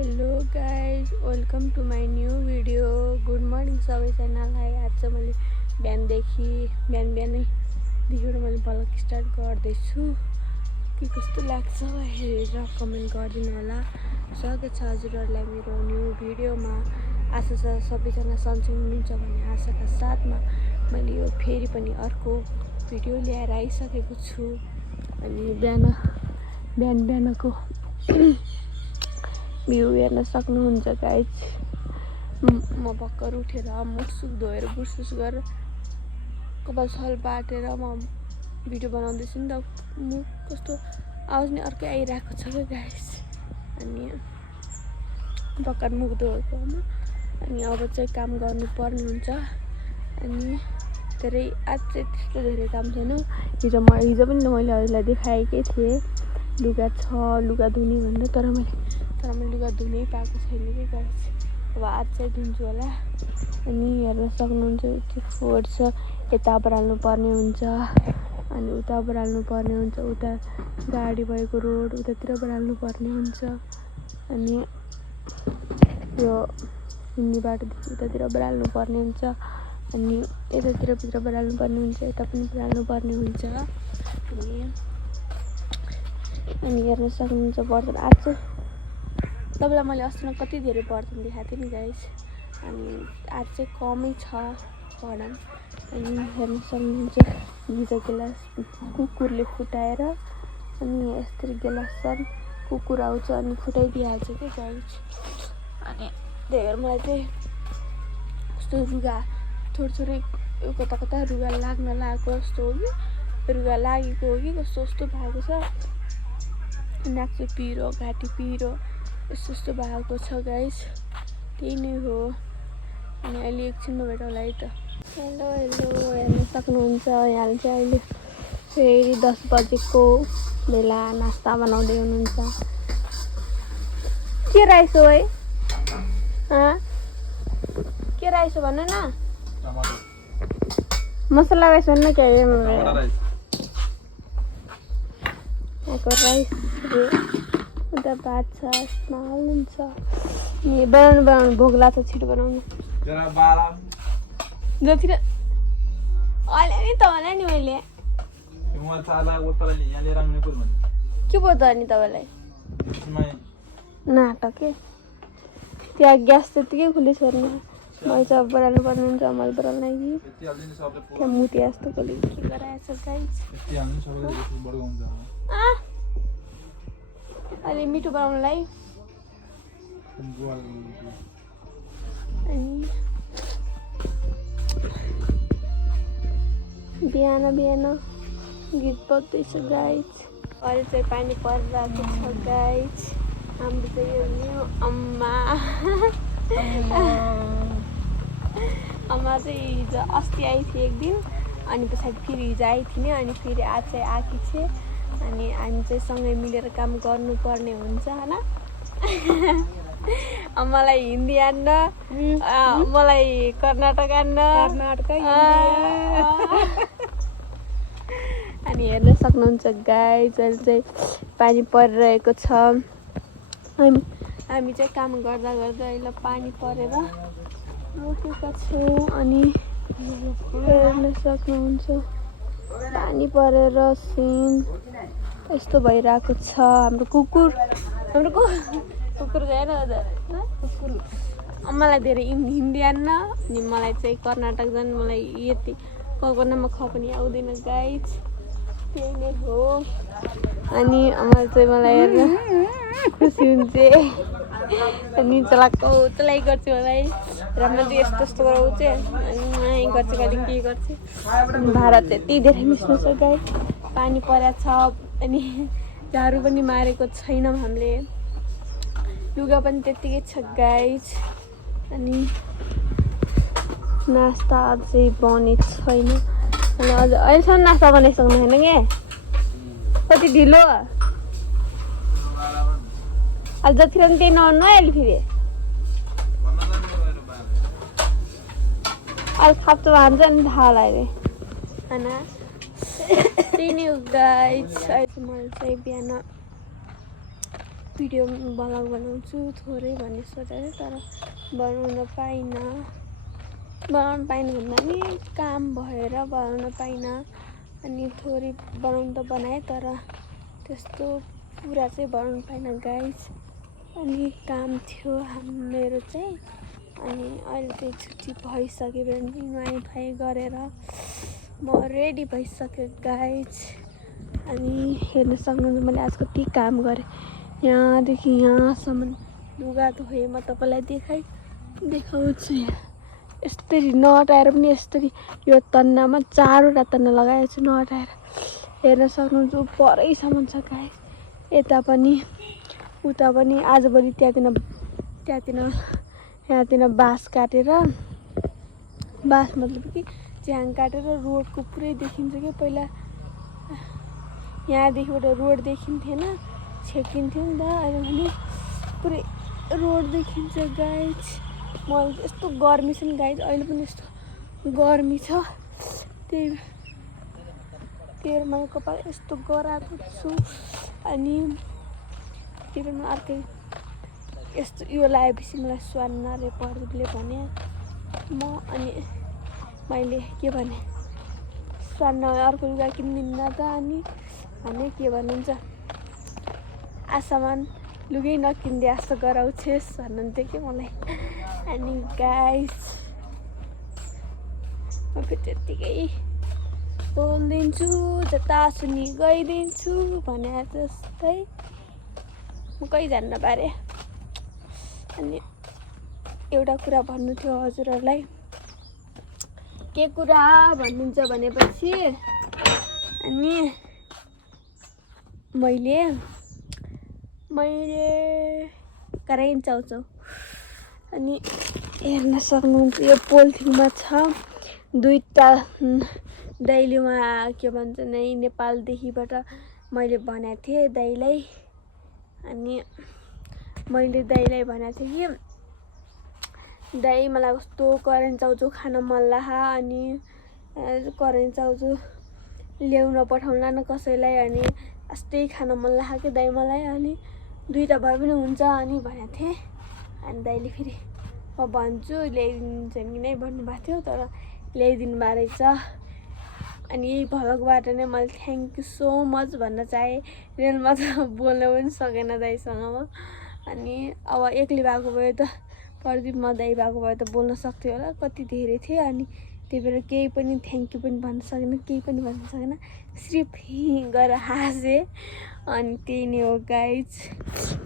Hello guys welcome to my new video. Good morning सबैजनालाई। आज चाहिँ मैले बिहानैदेखिबाट मैले ब्लग स्टार्ट गर्दैछु। के कस्तो लाग्छ हेरेर कमेन्ट गरिदिनु होला। स्वागत छ हजुरहरूलाई मेरो न्यू भिडियोमा। आशा छ सबैजना सन्चै हुनुहुन्छ भन्ने आशाका साथमा मैले यो फेरि पनि अर्को भिडियो ल्याएर आइसकेको छु। अनि बिहानको भ्यू हेर्न सक्नुहुन्छ गाइज। म भर्खर उठेर मुखसुख धोएर बुर्सुस गरेर कपाल सल बाटेर म भिडियो बनाउँदैछु नि त। मुख कस्तो आवाज नि अर्कै आइरहेको छ क्या गाइज। अनि भर्खर मुख धोएको अनि अब चाहिँ काम गर्नुपर्ने हुन्छ। अनि धेरै आज चाहिँ त्यस्तो धेरै काम छैन। हिजो पनि मैले हजुरलाई देखाएकै थिएँ लुगा छ लुगा धुने भनेर, तर मैले लुगा धुनै पाएको छैन कि गाइस। अब आज चाहिँ धुन्छु होला। अनि हेर्न सक्नुहुन्छ त्यो फोहोर छ, यता बढाल्नु पर्ने हुन्छ अनि उता बढाल्नु पर्ने हुन्छ। उता गाडी भएको रोड उतातिर बढाल्नु पर्ने हुन्छ। अनि यो हिँड्ने बाटोदेखि उतातिर बढाल्नु पर्ने हुन्छ। अनि यतातिर भित्र बढाल्नु पर्ने हुन्छ, यता पनि बढाल्नु पर्ने हुन्छ। अनि हेर्न सक्नुहुन्छ बर्तन आज चाहिँ तपाईँलाई मैले अस्तिमा कति धेरै बर्तन देखाएको थिएँ नि गाइस। अनि आज चाहिँ कमै छ बर्तन। अनि हेर्न सक्नुहुन्छ हिजो गिलास कुकुरले फुटाएर अनि यस्तरी गिलास छन्। कुकुर आउँछ अनि फुटाइदिइहाल्छ क्या गाइस। अनि त्यही भएर मलाई चाहिँ कस्तो रुगा थोरै कता रुगा लाग्न लागेको जस्तो हो कि रुगा लागेको हो कि कस्तो भएको छ। नाक चाहिँ पिरो घाँटी पिरो यस्तो भएको छ गाइस। त्यही नै हो। अनि अहिले एकछिनमा भेटौँला है त। हेलो हेर्न सक्नुहुन्छ यहाँ चाहिँ अहिले फेरि 10 बजेको बेला नास्ता बनाउँदै हुनुहुन्छ। के राइस हो है? के राइस हो भन्नु न? मसला राइस भन्नु क्या? यहाँको राइस उता भात छ यसमा हाल्नुहुन्छ। नि बनाउनु भोक लाग्छ, छिटो बनाउनु। जतिर अहिले नि तपाईँलाई नि मैले के पो त नि तपाईँलाई नाटक के त्यहाँ ग्यास त्यतिकै खुली छोड्नु। मैले चाहिँ बढाल्नु पर्ने हुन्छ। मैले बढाल्नु लागि त्यहाँ मुती जस्तो कसले के गराएछ गाइस। अहिले मिठो बनाउनुलाई अनि बिहान गीत बज्दैछ गाइस। अहिले चाहिँ पानी परिरहेको छ गाइस। हाम्रो चाहिँ यो न्यू अम्मा चाहिँ हिजो अस्ति आइ थिए एक दिन। अनि पछाडि फेरि हिजो आइ थिएँ अनि फेरि आज चाहिँ आएकी थिएँ। अनि हामी चाहिँ सँगै मिलेर काम गर्नुपर्ने हुन्छ होइन। मलाई हिन्दी आन्न, मलाई कर्नाटक आन्न। अनि हेर्न सक्नुहुन्छ गाइस अहिले चाहिँ पानी परिरहेको छ। हामी चाहिँ काम गर्दा अहिले पानी परेर रोकेका छौँ। अनि हेर्न सक्नुहुन्छ पानी परेर सिन यस्तो भइरहेको छ। हाम्रो कुकुर गएन कुकुर। मलाई धेरै हिन्दी आन्न अनि मलाई चाहिँ कर्नाटक जानु मलाई यति कल्पनामा पनि आउँदैन गाइस। त्यही नै हो। अनि मलाई हेर्न खुसी हुन्छ। अनि चलाइ गर्छु मलाई राम्रो यस्तो गराउँछ अनि गर्छु कहिले के गर्छ। भारत चाहिँ यति धेरै मिस्नु छ गाइस। पानी परेको छ अनि झाडु पनि मारेको छैनौँ हामीले। लुगा पनि त्यत्तिकै छ गाइस। अनि नास्ता अझै बनेको छैन। अनि अहिलेसम्म नास्ता बनाइसक्नु छैन क्या? कति ढिलो अब जतिखेर पनि त्यही नआउनु है। अहिले फेरि अहिले खाप्चो भान्छ नि थाहा लाग्यो होइन। त्यही नै हो गाइस। अहिले मैले चाहिँ बिहान भिडियो भ्लग बनाउँछु थोरै भन्ने सोचेर तर बनाउन पाइनँ भन्दा नि काम भएर बनाउन पाइनँ अनि थोरै बनाउनु त बनाएँ तर त्यस्तो पुरा चाहिँ बनाउनु पाइनँ गाइस अनि काम थियो मेरो चाहिँ अनि अहिले चाहिँ छुट्टी भइसक्यो भने नुहाइ गरेर म रेडी भइसक्यो गाइस अनि हेर्न सक्नुहुन्छ मैले आज कति काम गरेँ यहाँदेखि यहाँसम्म लुगा धोएँ म तपाईँलाई देखाउँछु यस्तरी नअटाएर पनि यस्तरी यो तन्नामा 4वटा तन्ना लगाएको छु नअटाएर हेर्न सक्नुहुन्छ परैसम्म छ गाइस यता पनि उता पनि आजभोलि त्यहाँतिर बाँस काटेर बाँस मतलब कि च्याङ काटेर रोडको पुरै देखिन्छ कि पहिला यहाँदेखिबाट रोड देखिन्थेन छेकिन्थ्यो नि त अहिले भने पुरै रोड देखिन्छ गाइस मलाई यस्तो गर्मी छ नि गाइस अहिले पनि यस्तो गर्मी छ त्यही मेरो कपाल यस्तो गराएको छु अनि त्यही पनि अर्कै यस्तो यो लगाएपछि मलाई स्वान्न रे प्रदीपले भने म अनि मैले के भने स्वान्न अर्को लुगा किन्दिनँ त अनि भने के भन्नुहुन्छ आसामान लुगै नकिन्दै जस्तो गराउँछेस् भन्नुहुन्थ्यो कि मलाई अनि गाइस म फेरि त्यत्तिकै बोलिदिन्छु जतासुनी गइदिन्छु भने जस्तै म कहीँ जान्न पारे अनि एउटा कुरा भन्नु थियो हजुरहरूलाई के कुरा भन्नुहुन्छ भनेपछि अनि मैले करेन्ट चाउचाउ अनि हेर्न सक्नुहुन्छ यो पोलिथिनमा छ 2टा दाइलेमा के भन्छ नै नेपालदेखिबाट मैले भनेको थिएँ दाइलाई अनि मैले दाइलाई भनेको थिएँ कि दाइ मलाई कस्तो करेन्ट चाउचाउ खान मन लाग्यो अनि करेन्ट चाउचाउ ल्याउन पठाउला न कसैलाई अनि यस्तै खान मन लाग्यो कि दाइ मलाई अनि 2टा भए पनि हुन्छ अनि भनेको थिएँ अनि दाइले फेरि म भन्छु ल्याइदिन्छ कि नै भन्नुभएको थियो तर ल्याइदिनु भएको रहेछ अनि यही भ्लगबाट नै मैले थ्याङ्क यू सो मच भन्न चाहेँ रियलमा त बोल्न पनि सकेन दाइसँग म अनि अब एक्लै भएको भए त प्रदीपमा दाइ भएको भए त बोल्न सक्थ्यो होला कति धेरै थियो अनि त्यही भएर केही पनि थ्याङ्क यू पनि भन्न सकेन केही पनि भन्न सकेन सिर्फ गरेर हाँसेँ अनि त्यही नै हो गाइज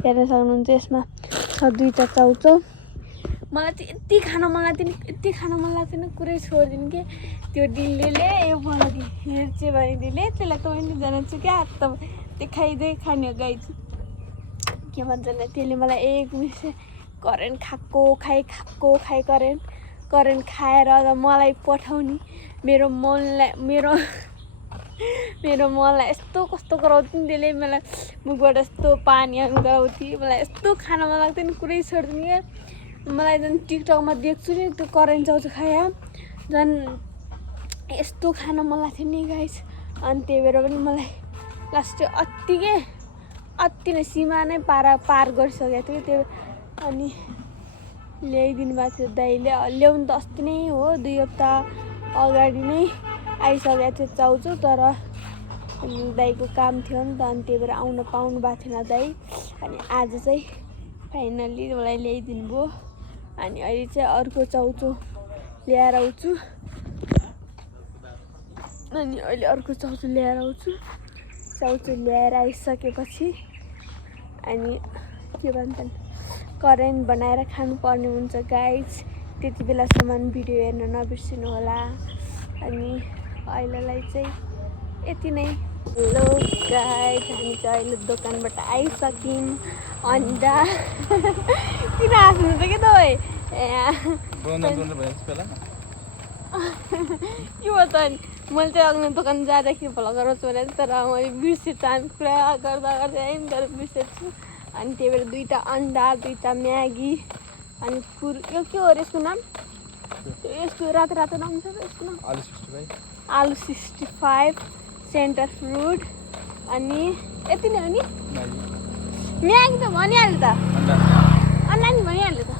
हेर्न सक्नुहुन्छ यसमा छ 2टा चाउचाउ मलाई चाहिँ यति खान मन लाग्थेन कुरै छोडिदिनु के त्यो डिल्लीले यो बोलाउँथ्यो हेर्चे भनिदिले त्यसलाई त मैले जान्छु क्या त देखाइदिए खाने गाइज के भन्छ नि त्यसले मलाई एक मिस करेन्ट खाएको खाइ करेन्ट खाएर मलाई पठाउने मेरो मनलाई यस्तो कस्तो गराउँथ्यो नि त्यसले मलाई मुखबाट यस्तो पानी गराउँथ्यो मलाई यस्तो खान मन लाग्थ्यो नि कुरै छोडिदिनु क्या मलाई झन् टिकटकमा देख्छु नि त्यो करेन्ट चाउचाउ खाया झन् यस्तो खान मन लाग्थ्यो नि गाइस अनि त्यही भएर पनि मलाई लास्ट अति नै सीमा नै पार गरिसकेको थियो त्यो अनि ल्याइदिनु भएको थियो दाइले ल्याउनु त अस्ति नै हो 2 हप्ता अगाडि नै आइसकेको थियो चाउचाउ तर दाइको काम थियो नि त अनि त्यही भएर आउन पाउनु भएको थिएन दाइ अनि आज चाहिँ फाइनल्ली मलाई ल्याइदिनु भयो अनि अहिले चाहिँ अर्को चाउचाउ ल्याएर आउँछु अनि अहिले अर्को चाउचाउ ल्याएर आइसकेपछि अनि के भन्छन् करेन्ट बनाएर खानुपर्ने हुन्छ गाइज त्यति बेलासम्म भिडियो हेर्न नबिर्सिनु होला अनि अहिलेलाई चाहिँ यति नै हेलो गाइज हामी चाहिँ अहिले दोकानबाट आइसक्यौँ अन्डा किन हाँस्नुहुन्छ कि तपाईँ के भयो त मैले चाहिँ अघि दोकान जाँदाखेरि भ्लग गराउँछु भने तर मैले बिर्सेँ चान्स पुरा गर्दा आएँ नि तर बिर्सेछु अनि त्यही भएर 2टा अन्डा 2टा म्यागी अनि यो के हो यसको नाम यसको रातो नाम छ यसको नाम आलु 65 सेन्टर फ्रुट अनि यति नै हो नि म्यागी त भनिहाल्यो त अन्डा नि भनिहाल्यो त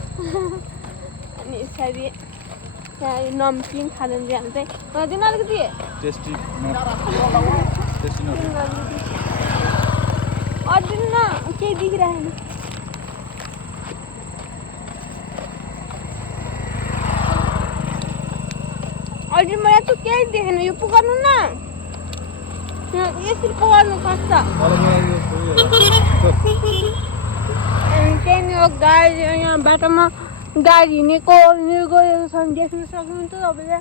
अनि यसरी यहाँ यो नमकिन खाँदैन चाहिँ चाहिँ मलाई दिन अलिकति टेस्टी अर्दिन न केही देखिरहेन अहिले मलाई त केही देखेन यो पुकार्नु न यसरी पुकार्नु पर्छ अनि त्यहाँनिर गाडी यहाँ बाटोमा गाडी हिँडेको गएको छन् देख्न सक्नुहुन्छ तपाईँले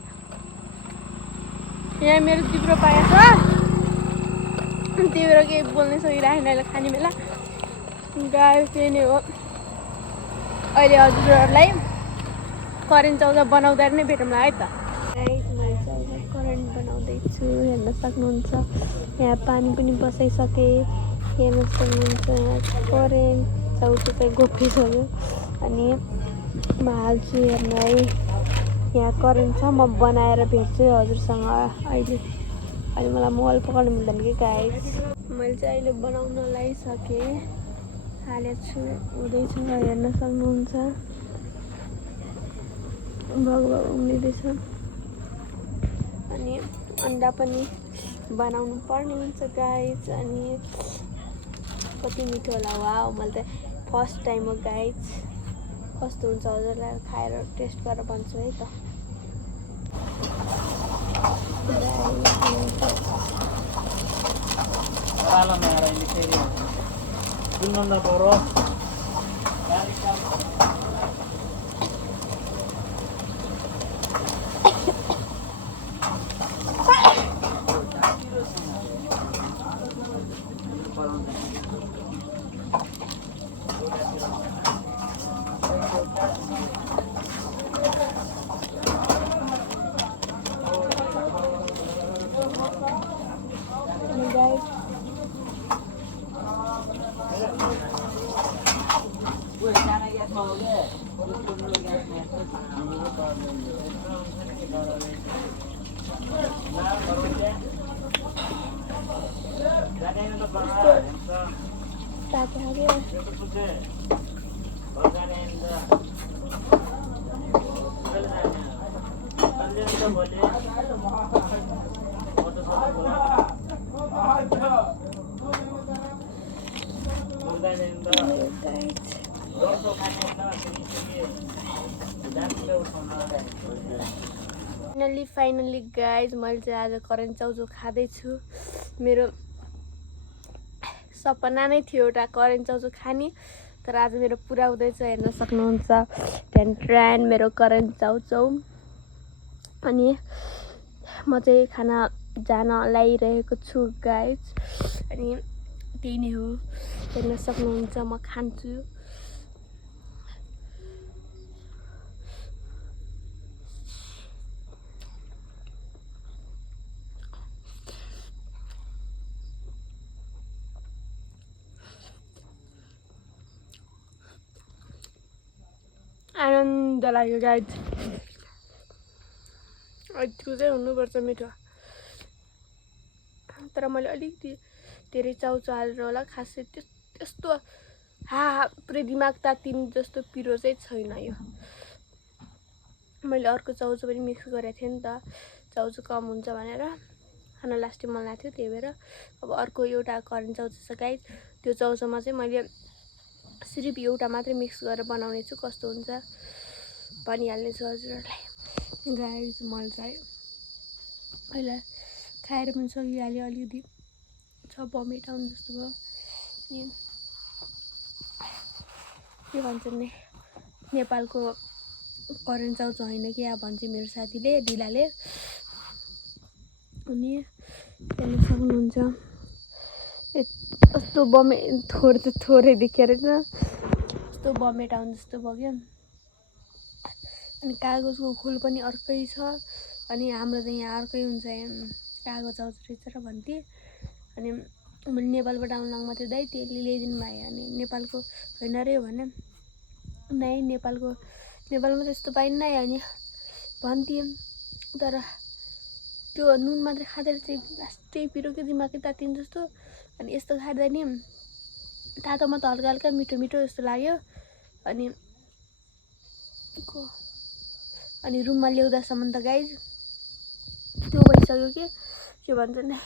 यहाँ मेरो जिब्रो पाएको छ त्यही भएर केही बोल्नै सकिरहेन अहिले खाने बेला गाडी त्यही नै हो अहिले हजुरहरूलाई करेन्ट चाउचा बनाउँदा नै भेटौँला है त मैले चाउचा करेन्ट बनाउँदैछु हेर्न सक्नुहुन्छ यहाँ पानी पनि बसाइसकेँ हेर्न सक्नुहुन्छ यहाँ करेन्ट चाउचा चाहिँ गोपिसक्यो अनि म हाल्छु हेर्नु है यहाँ करेन्ट छ म बनाएर भेट्छु हजुरसँग अहिले मलाई मोबाइल पकाउनु मिल्दैन कि गाइस मैले चाहिँ अहिले बनाउन लगाइसकेँ हालेको छु हुँदैछ हेर्न सक्नुहुन्छ भगभग उम्लिँदैछ अनि अन्डा पनि बनाउनु पर्ने हुन्छ गाइस अनि कति मिठो होला वा मैले त फर्स्ट टाइम हो गाइस कस्तो हुन्छ हजुरलाई खाएर टेस्ट गरेर भन्छु है त फाइनली गाइज मैले चाहिँ आज करेन्ट चाउचाउ खाँदैछु मेरो सपना नै थियो एउटा करेन्ट चाउचाउ खाने तर आज मेरो पुरा हुँदैछ हेर्न सक्नुहुन्छ ट्यान मेरो करेन्ट चाउचाउ अनि म चाहिँ खाना जान लागिरहेको छु गाइज अनि त्यही नै हो हेर्न सक्नुहुन्छ म खान्छु आनन्द लाग्यो गाइज यतिको चाहिँ हुनुपर्छ मिठो तर मैले अलिकति धेरै चाउचाउ हालेर होला खासै त्यस्तो पुरै दिमाग तातिने जस्तो पिरो चाहिँ छैन यो मैले अर्को चाउचाउ पनि मिक्स गरेको थिएँ नि त चाउचाउ कम हुन्छ भनेर खाना लास्टै मन लाग्थ्यो त्यही भएर अब अर्को एउटा करेन्ट चाउचाउ छ गाइज त्यो चाउचाउमा चाहिँ मैले सिर्फ एउटा मात्रै मिक्स गरेर बनाउने छु कस्तो हुन्छ भनिहाल्ने छु हजुरहरूलाई गाइज मैले चाहिँ अहिले खाएर पनि सकिहाल्यो अलिकति छ भमिट आउनु जस्तो भयो अनि के भन्छ नि नेपालको करेन्ट चाउचाउ होइन कि अब भन्छ मेरो साथीले ढिलाले अनि हेर्न सक्नुहुन्छ कस्तो बमे थोरै देखेर कस्तो बमेट आउनु जस्तो भयो क्या अनि कागजको खोल पनि अर्कै छ अनि हाम्रो त यहाँ अर्कै हुन्छ कागज आउँछ रहेछ र भन्थे अनि मैले नेपालबाट आउनु लाग्मा थियो दाइ त्यसले ल्याइदिनु भयो अनि नेपालको होइन रे भने नै नेपालमा त यस्तो पाइन्न अनि भन्थे तर त्यो नुन मात्रै खाँदै चाहिँ लास्टै पिरो के दिमागै तातिन्छ जस्तो अनि यस्तो खाँदा नि तातोमा त हल्का हल्का मिठो मिठो जस्तो लाग्यो। अनि रुममा ल्याउँदासम्म त गाइज त्यो भइसक्यो के भन्छ नि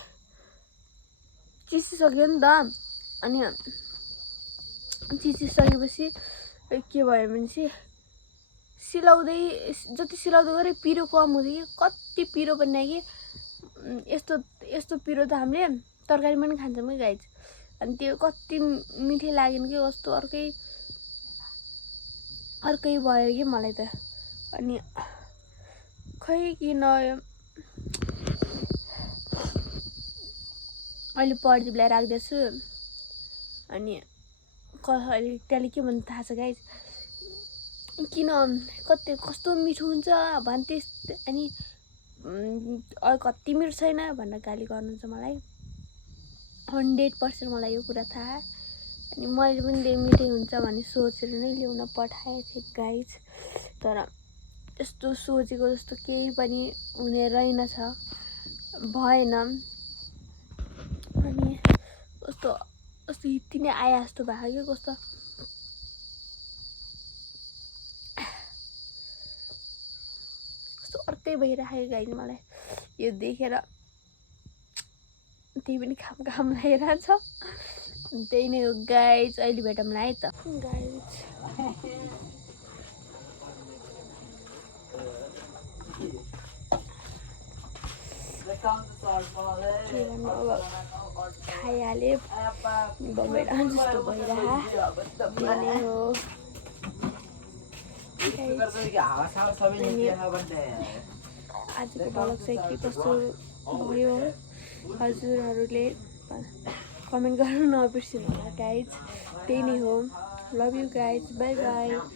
चिसिसक्यो नि त। अनि चिसिसकेपछि के भयो भने चाहिँ सिलाउँदै जति सिलाउँदै गऱ्यो पिरो कम हुँदै कि कति पिरो बन्ने कि यस्तो पिरो त हामीले तरकारीमा पनि खान्छौँ कि गाइज। अनि त्यो कति मिठै लागेन कि कस्तो अर्कै भयो कि मलाई त। अनि खै किन अहिले प्रदीपलाई राख्दैछु। अनि त्यसले के भन्नु थाहा छ गाइज किन कस्तो मिठो हुन्छ भन्थे। अनि कति मिठो छैन भनेर गाली गर्नुहुन्छ मलाई। 100% मलाई यो कुरा थाहा। अनि मैले पनि मिठै हुन्छ भन्ने सोचेर नै ल्याउन पठाएको थिएँ गाइज। तर यस्तो सोचेको जस्तो केही पनि हुने रहेनछ, भएन। अनि कस्तो हित्ती नै आए जस्तो भएको कि कस्तो अर्कै भइरहेको गाइज मलाई यो देखेर। त्यही पनि काम लागिरहेछ। त्यही नै हो गाइज। अहिले भेटौँला है त गाइज। के भन्नु अब खाइहाले बमेडा जस्तो भइरह। त्यही नै हो आजको ब्लग चाहिँ के कस्तो भयो हजुरहरूले कमेन्ट गर्नु नबिर्सिनु होला गाइज। त्यही नै हो। Love you guys. By by.